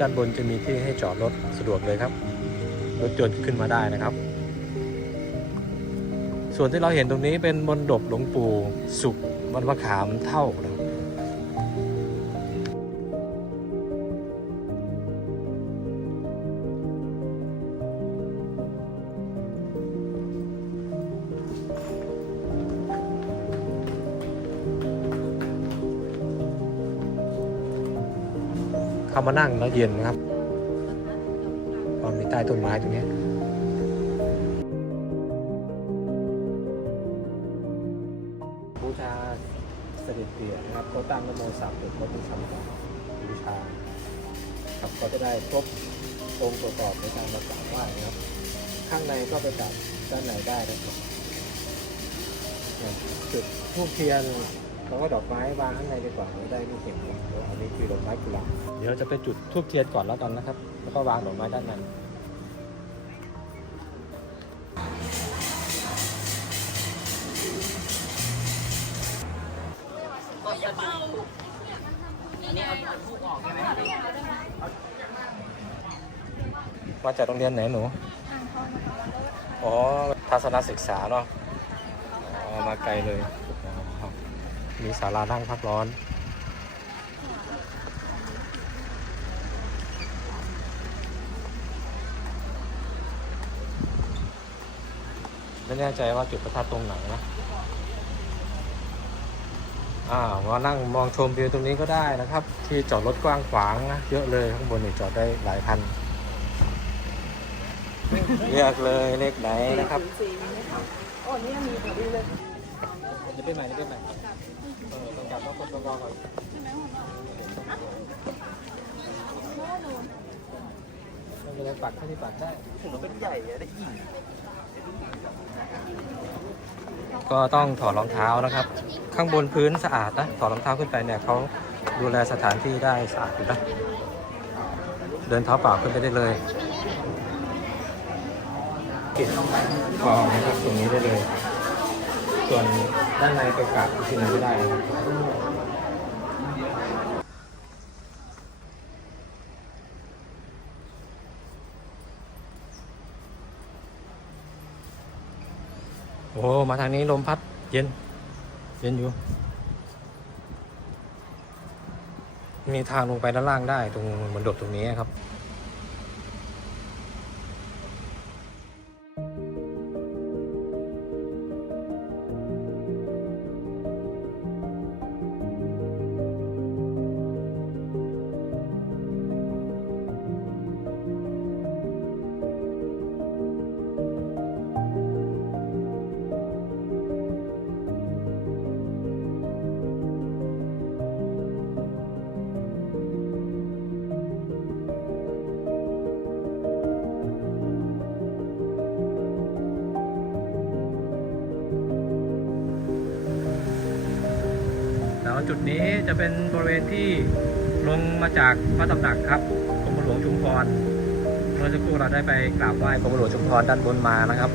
ด้านบนจะมีที่ให้จอดรถสะดวกเลยครับ รถยนต์ขึ้นมาได้นะครับ ส่วนที่เราเห็นตรงนี้เป็นมนดบหลวงปู่สุขวัดมะขามเท่านะครับ เข้ามานั่งแล้วเย็นนะครับเพราะมีใต้ต้นไม้ตรงนี้บูชาเสด็จเตี่ยนะครับเขาตั้งนโมสามจบเขาเป็นคำของบูชาครับก็จะได้ครบองค์ประกอบในการมากราบไหว้นะครับ ข้างในก็ไปกราบด้านในได้นะครับจุดทูบเทียน แล้วก็ดอกไม้วางข้างในดีกว่าไม่ได้ไม่เห็นนะเพราะอันนี้คือดอกไม้กุหลาบเดี๋ยวจะไปจุดทูบเทียนก่อนแล้วกันนะครับ แล้วก็วางดอกไม้ด้านในมาจากโรงเรียนไหนหนู อ๋อ ทัศนศึกษาเนาะ อ๋อ มาไกลเลย มีศาลานั่งพักร้อน ไม่แน่ใจว่าจุดประทัดตรงไหนนะอ่ามานั่งมองชมวิวตรงนี้ก็ได้นะครับ ที่จอดรถกว้างขวางนะเยอะเลยข้างบนนี่จอดได้หลายคันเลือกเลยเลขไหนนะครับสี่มีไหมคะโอ้เนี่ยมีพอดีเลยจะเป็นใหม่จะเป็นใหม่ เออต้องกลับต้องคนต้องรอก่อนไม่เป็นไรปักแค่ที่ปักได้ถึงเป็นใหญ่อะได้อิ่มก็ต้องถอดรองเท้านะครับ ข้างบนพื้นสะอาดนะถอดรองเท้าขึ้นไปเนี่ยเขาดูแลสถานที่ได้สะอาดอยู่นะเดินเท้าเปล่าขึ้นไปได้เลยปิดกองนะครับตรงนี้ได้เลย ส่วนด้านในไปกราบที่ไหนไม่ได้นะครับโอ้ มาทางนี้ลมพัดเย็น เย็นอยู่ มีทางลงไปด้านล่างได้ตรงบนโดดตรงนี้ครับ แล้วจุดนี้จะเป็นบริเวณที่ลงมาจากพระตำหนักครับกรมหลวงชุมพรเมื่อสักครู่เราได้ไปกราบไหว้กรมหลวงชุมพรด้านบนมานะครับ